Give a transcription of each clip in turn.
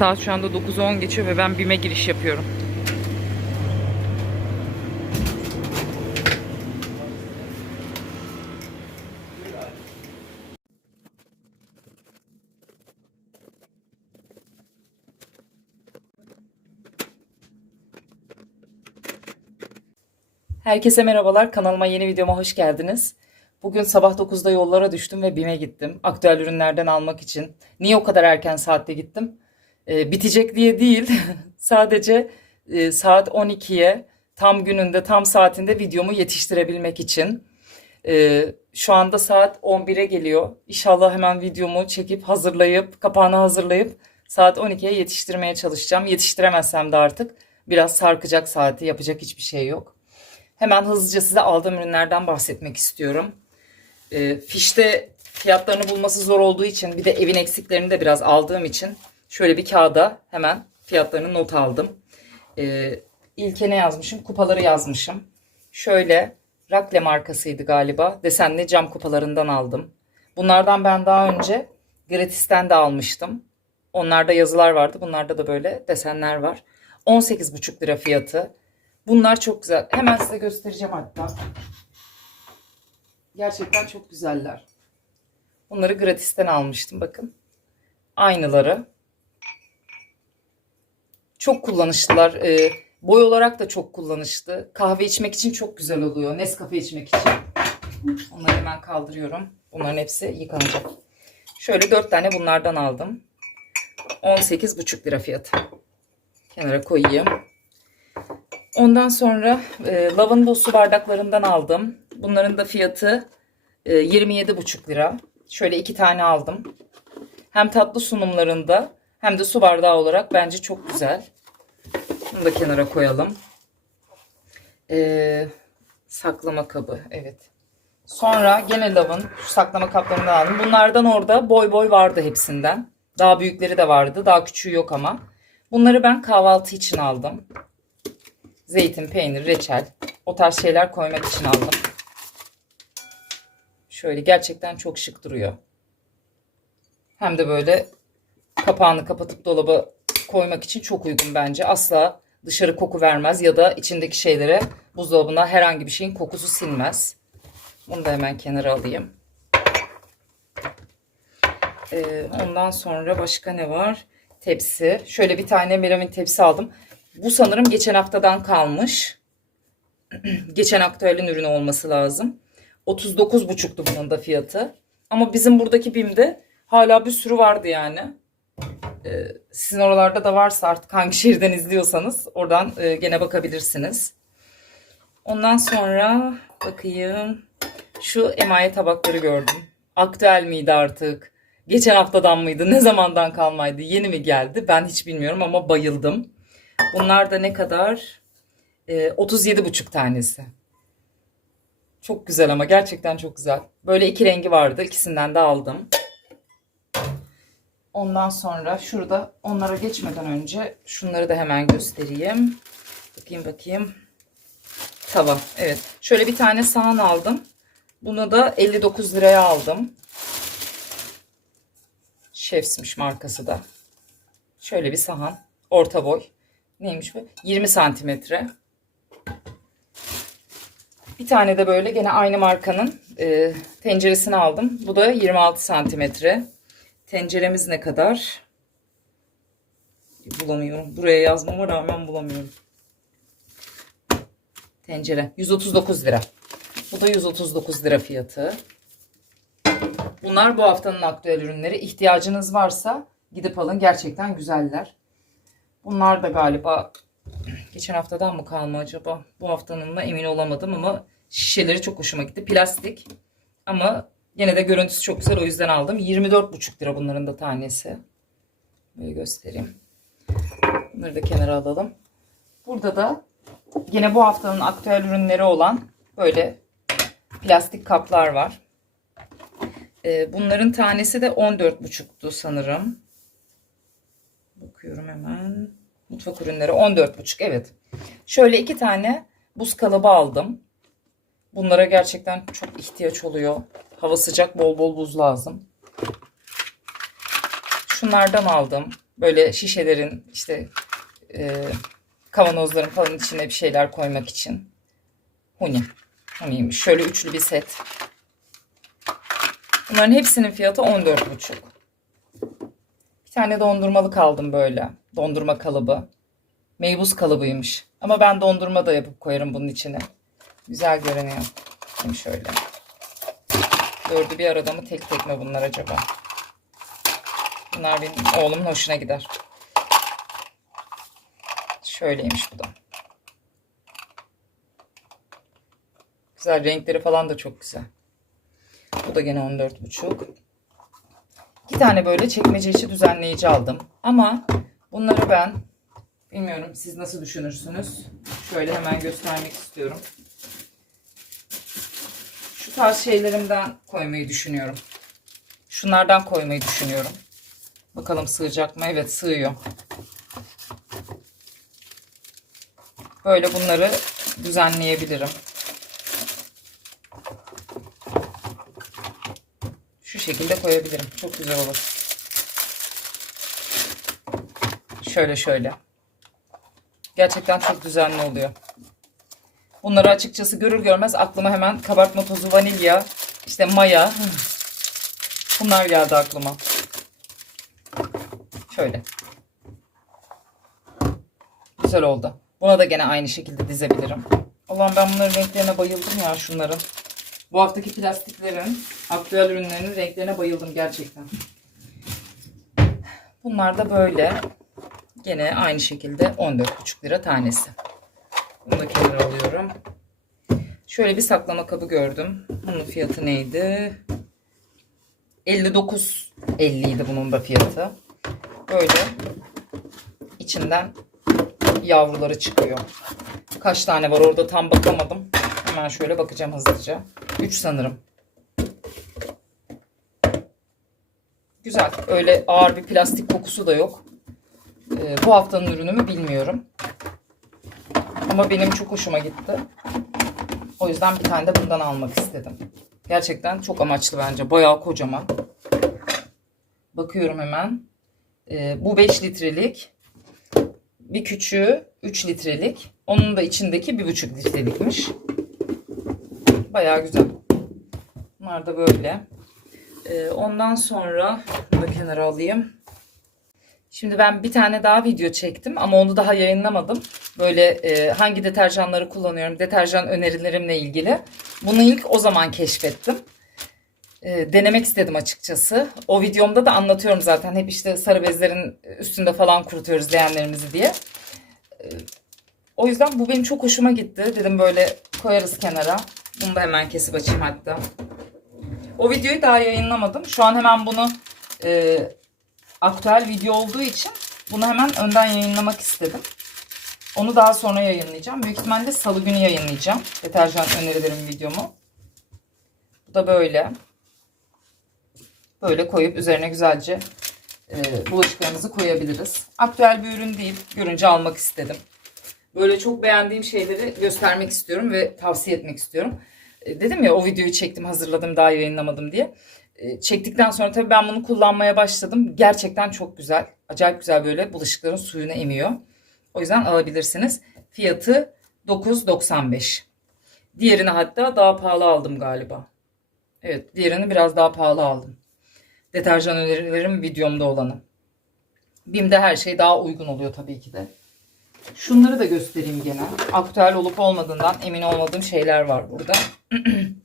Saat şu anda 9.10 geçiyor ve ben BİM'e giriş yapıyorum. Herkese merhabalar. Kanalıma yeni videoma hoş geldiniz. Bugün sabah 9'da yollara düştüm ve BİM'e gittim. Aktüel ürünlerden almak için. Niye o kadar erken saatte gittim? Ee, bitecek diye değil. Sadece e, saat 12'ye tam gününde, tam saatinde videomu yetiştirebilmek için. Ee, şu anda saat 11'e geliyor. İnşallah hemen videomu çekip hazırlayıp, kapağını hazırlayıp saat 12'ye yetiştirmeye çalışacağım. Yetiştiremezsem de artık biraz sarkacak saati, yapacak hiçbir şey yok. Hemen hızlıca size aldığım ürünlerden bahsetmek istiyorum. E, fişte fiyatlarını bulması zor olduğu için bir de evin eksiklerini de biraz aldığım için şöyle bir kağıda hemen fiyatlarını not aldım. E, ilke ne yazmışım? Kupaları yazmışım. Şöyle Rakle markasıydı galiba. Desenli cam kupalarından aldım. Bunlardan ben daha önce Gratis'ten de almıştım. Onlarda yazılar vardı. Bunlarda da böyle desenler var. 18,5 lira fiyatı. Bunlar çok güzel. Hemen size göstereceğim hatta. Gerçekten çok güzeller. Bunları gratisten almıştım bakın. Aynıları. Çok kullanışlılar. Ee, boy olarak da çok kullanışlı. Kahve içmek için çok güzel oluyor. Nescafe içmek için. Onları hemen kaldırıyorum. Bunların hepsi yıkanacak. Şöyle 4 tane bunlardan aldım. 18,5 lira fiyatı. Kenara koyayım. Ondan sonra e, lavabo su bardaklarından aldım. Bunların da fiyatı e, 27,5 lira. Şöyle iki tane aldım. Hem tatlı sunumlarında hem de su bardağı olarak bence çok güzel. Bunu da kenara koyalım. E, saklama kabı. Evet. Sonra gene lavın şu saklama kaplarından aldım. Bunlardan orada boy boy vardı hepsinden. Daha büyükleri de vardı. Daha küçüğü yok ama. Bunları ben kahvaltı için aldım zeytin, peynir, reçel o tarz şeyler koymak için aldım. Şöyle gerçekten çok şık duruyor. Hem de böyle kapağını kapatıp dolaba koymak için çok uygun bence. Asla dışarı koku vermez ya da içindeki şeylere buzdolabına herhangi bir şeyin kokusu sinmez. Bunu da hemen kenara alayım. Ee, ondan sonra başka ne var? Tepsi. Şöyle bir tane melamin tepsi aldım. Bu sanırım geçen haftadan kalmış. geçen aktüelin ürünü olması lazım. 39,5'tu bunun da fiyatı. Ama bizim buradaki BİM'de hala bir sürü vardı yani. Ee, sizin oralarda da varsa artık hangi şehirden izliyorsanız oradan e, gene bakabilirsiniz. Ondan sonra bakayım. Şu emaye tabakları gördüm. Aktüel miydi artık? Geçen haftadan mıydı? Ne zamandan kalmaydı? Yeni mi geldi? Ben hiç bilmiyorum ama bayıldım. Bunlar da ne kadar? Ee, 37,5 tanesi. Çok güzel ama gerçekten çok güzel. Böyle iki rengi vardı. İkisinden de aldım. Ondan sonra şurada onlara geçmeden önce şunları da hemen göstereyim. Bakayım bakayım. Tava. Evet. Şöyle bir tane sahan aldım. Bunu da 59 liraya aldım. Şefsmiş markası da. Şöyle bir sahan. Orta boy. Neymiş bu? 20 santimetre. Bir tane de böyle gene aynı markanın e, tenceresini aldım. Bu da 26 santimetre. Tenceremiz ne kadar? Bulamıyorum. Buraya yazmama rağmen bulamıyorum. Tencere. 139 lira. Bu da 139 lira fiyatı. Bunlar bu haftanın aktüel ürünleri. İhtiyacınız varsa gidip alın. Gerçekten güzeller. Bunlar da galiba geçen haftadan mı kalma acaba? Bu haftanın mı emin olamadım ama şişeleri çok hoşuma gitti. Plastik ama yine de görüntüsü çok güzel o yüzden aldım. 24,5 lira bunların da tanesi. Böyle göstereyim. Bunları da kenara alalım. Burada da yine bu haftanın aktüel ürünleri olan böyle plastik kaplar var. Ee, bunların tanesi de 14,5'tu sanırım. Bakıyorum hemen. Mutfak ürünleri 14,5 evet. Şöyle iki tane buz kalıbı aldım. Bunlara gerçekten çok ihtiyaç oluyor. Hava sıcak bol bol buz lazım. Şunlardan aldım. Böyle şişelerin işte e, kavanozların falan içine bir şeyler koymak için. Huni. Huni'ymiş. Şöyle üçlü bir set. Bunların hepsinin fiyatı 14,5. Bir tane dondurmalık aldım böyle. Dondurma kalıbı. Meybuz kalıbıymış. Ama ben dondurma da yapıp koyarım bunun içine. Güzel görünüyor. Şimdi şöyle. Dördü bir arada mı tek tek mi bunlar acaba? Bunlar benim oğlumun hoşuna gider. Şöyleymiş bu da. Güzel renkleri falan da çok güzel. Bu da gene 14,5. İki tane böyle çekmece içi düzenleyici aldım. Ama bunları ben bilmiyorum siz nasıl düşünürsünüz. Şöyle hemen göstermek istiyorum. Şu tarz şeylerimden koymayı düşünüyorum. Şunlardan koymayı düşünüyorum. Bakalım sığacak mı? Evet sığıyor. Böyle bunları düzenleyebilirim. Şu şekilde koyabilirim. Çok güzel olur. Şöyle şöyle. Gerçekten çok düzenli oluyor. Bunları açıkçası görür görmez aklıma hemen kabartma tozu, vanilya, işte maya. Bunlar geldi aklıma. Şöyle. Güzel oldu. Buna da gene aynı şekilde dizebilirim. Allah'ım ben bunların renklerine bayıldım ya şunların. Bu haftaki plastiklerin, aktüel ürünlerinin renklerine bayıldım gerçekten. Bunlar da böyle. Gene aynı şekilde 14,5 lira tanesi. Alıyorum. Şöyle bir saklama kabı gördüm. Bunun fiyatı neydi? 59 50 idi bunun da fiyatı. Böyle içinden yavruları çıkıyor. Kaç tane var orada tam bakamadım. Hemen şöyle bakacağım hızlıca. 3 sanırım. Güzel. Öyle ağır bir plastik kokusu da yok. Ee, bu haftanın ürünü mü bilmiyorum. Ama benim çok hoşuma gitti. O yüzden bir tane de bundan almak istedim. Gerçekten çok amaçlı bence. Bayağı kocaman. Bakıyorum hemen. Ee, bu 5 litrelik. Bir küçüğü 3 litrelik. Onun da içindeki 1,5 litrelikmiş. Bayağı güzel. Bunlar da böyle. Ee, ondan sonra bunu kenara alayım. Şimdi ben bir tane daha video çektim ama onu daha yayınlamadım. Böyle e, hangi deterjanları kullanıyorum, deterjan önerilerimle ilgili. Bunu ilk o zaman keşfettim. E, denemek istedim açıkçası. O videomda da anlatıyorum zaten. Hep işte sarı bezlerin üstünde falan kurutuyoruz leğenlerimizi diye. E, o yüzden bu benim çok hoşuma gitti. Dedim böyle koyarız kenara. Bunu da hemen kesip açayım hatta. O videoyu daha yayınlamadım. Şu an hemen bunu e, aktüel video olduğu için bunu hemen önden yayınlamak istedim. Onu daha sonra yayınlayacağım. Büyük ihtimalle salı günü yayınlayacağım. Deterjan önerilerim videomu. Bu da böyle. Böyle koyup üzerine güzelce e, bulaşıklarımızı koyabiliriz. Aktüel bir ürün değil. Görünce almak istedim. Böyle çok beğendiğim şeyleri göstermek istiyorum ve tavsiye etmek istiyorum. E, dedim ya o videoyu çektim hazırladım daha yayınlamadım diye. E, çektikten sonra tabii ben bunu kullanmaya başladım. Gerçekten çok güzel. Acayip güzel böyle bulaşıkların suyunu emiyor. O yüzden alabilirsiniz. Fiyatı 9.95. Diğerini hatta daha pahalı aldım galiba. Evet diğerini biraz daha pahalı aldım. Deterjan önerilerim videomda olanı. BİM'de her şey daha uygun oluyor tabii ki de. Şunları da göstereyim gene. Aktüel olup olmadığından emin olmadığım şeyler var burada.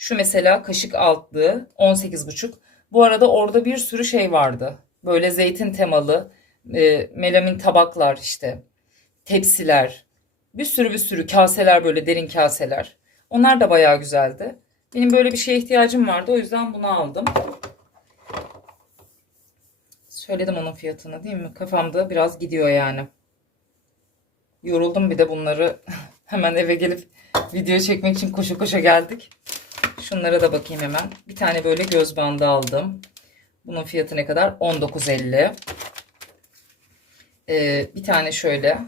Şu mesela kaşık altlığı 18,5. Bu arada orada bir sürü şey vardı. Böyle zeytin temalı, e, melamin tabaklar işte, tepsiler, bir sürü bir sürü kaseler böyle derin kaseler. Onlar da bayağı güzeldi. Benim böyle bir şeye ihtiyacım vardı. O yüzden bunu aldım. Söyledim onun fiyatını değil mi? Kafamda biraz gidiyor yani. Yoruldum bir de bunları hemen eve gelip video çekmek için koşa koşa geldik. Şunlara da bakayım hemen. Bir tane böyle göz bandı aldım. Bunun fiyatı ne kadar? 19.50. Ee, bir tane şöyle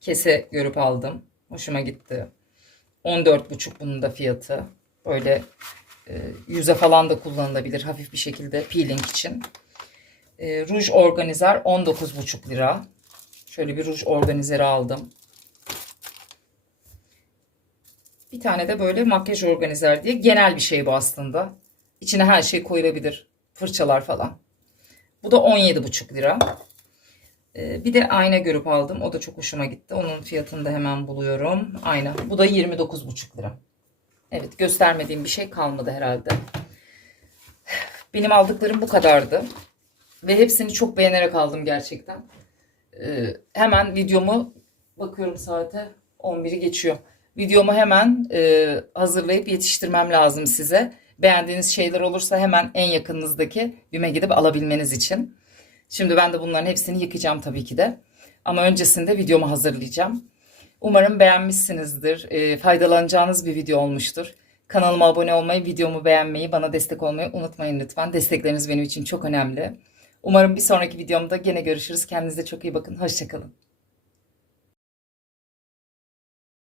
kese görüp aldım. Hoşuma gitti. 14.5 bunun da fiyatı. Böyle e, yüze falan da kullanılabilir hafif bir şekilde peeling için. Ee, ruj organizer 19,5 lira. Şöyle bir ruj organizeri aldım. Bir tane de böyle makyaj organizer diye genel bir şey bu aslında. İçine her şey koyulabilir. Fırçalar falan. Bu da 17,5 lira. Ee, bir de ayna görüp aldım. O da çok hoşuma gitti. Onun fiyatını da hemen buluyorum. Ayna. Bu da 29,5 lira. Evet göstermediğim bir şey kalmadı herhalde. Benim aldıklarım bu kadardı. Ve hepsini çok beğenerek aldım gerçekten. Ee, hemen videomu bakıyorum saate 11'i geçiyor. Videomu hemen e, hazırlayıp yetiştirmem lazım size. Beğendiğiniz şeyler olursa hemen en yakınınızdaki BİM'e gidip alabilmeniz için. Şimdi ben de bunların hepsini yıkayacağım tabii ki de. Ama öncesinde videomu hazırlayacağım. Umarım beğenmişsinizdir. E, faydalanacağınız bir video olmuştur. Kanalıma abone olmayı, videomu beğenmeyi, bana destek olmayı unutmayın lütfen. Destekleriniz benim için çok önemli. Umarım bir sonraki videomda gene görüşürüz. Kendinize çok iyi bakın. Hoşçakalın.